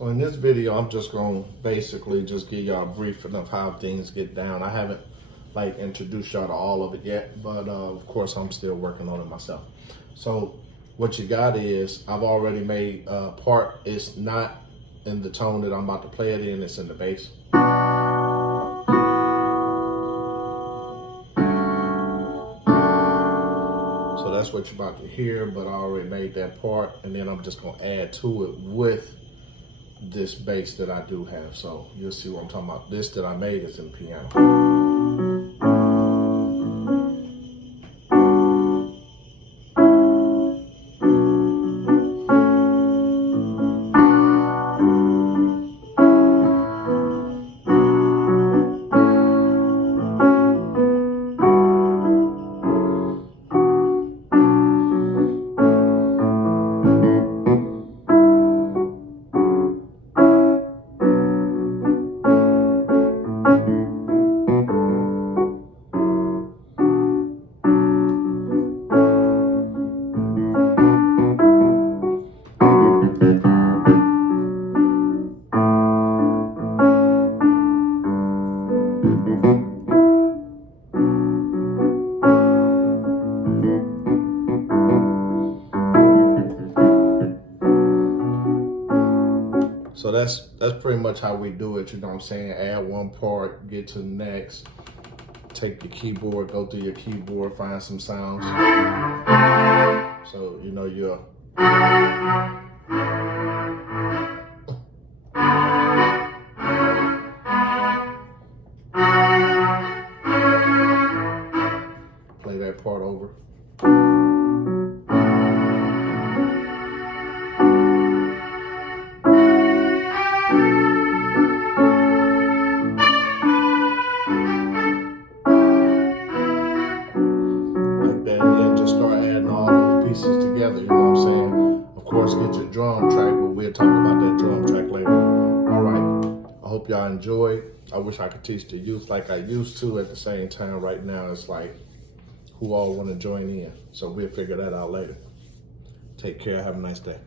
So in this video, I'm just gonna basically just give y'all a briefing of how things get down. I haven't like introduced y'all to all of it yet, but of course I'm still working on it myself. So what you got is, I've already made a part. It's not in the tone that I'm about to play it in, it's in the bass. So that's what you're about to hear, but I already made that part, and then I'm just gonna add to it with this bass that I do have. So you'll see what I'm talking about. This that I made is in piano. So that's pretty much how we do it, you know what I'm saying? Add one part, get to the next, take your keyboard, go through your keyboard, find some sounds. So, you know, you're play that part over. Pieces together, you know what I'm saying? Of course, get your drum track, but we'll talk about that drum track later. All right, I hope y'all enjoyed. I wish I could teach the youth like I used to. At the same time, right now, it's like, who all want to join in? So we'll figure that out later. Take care, have a nice day.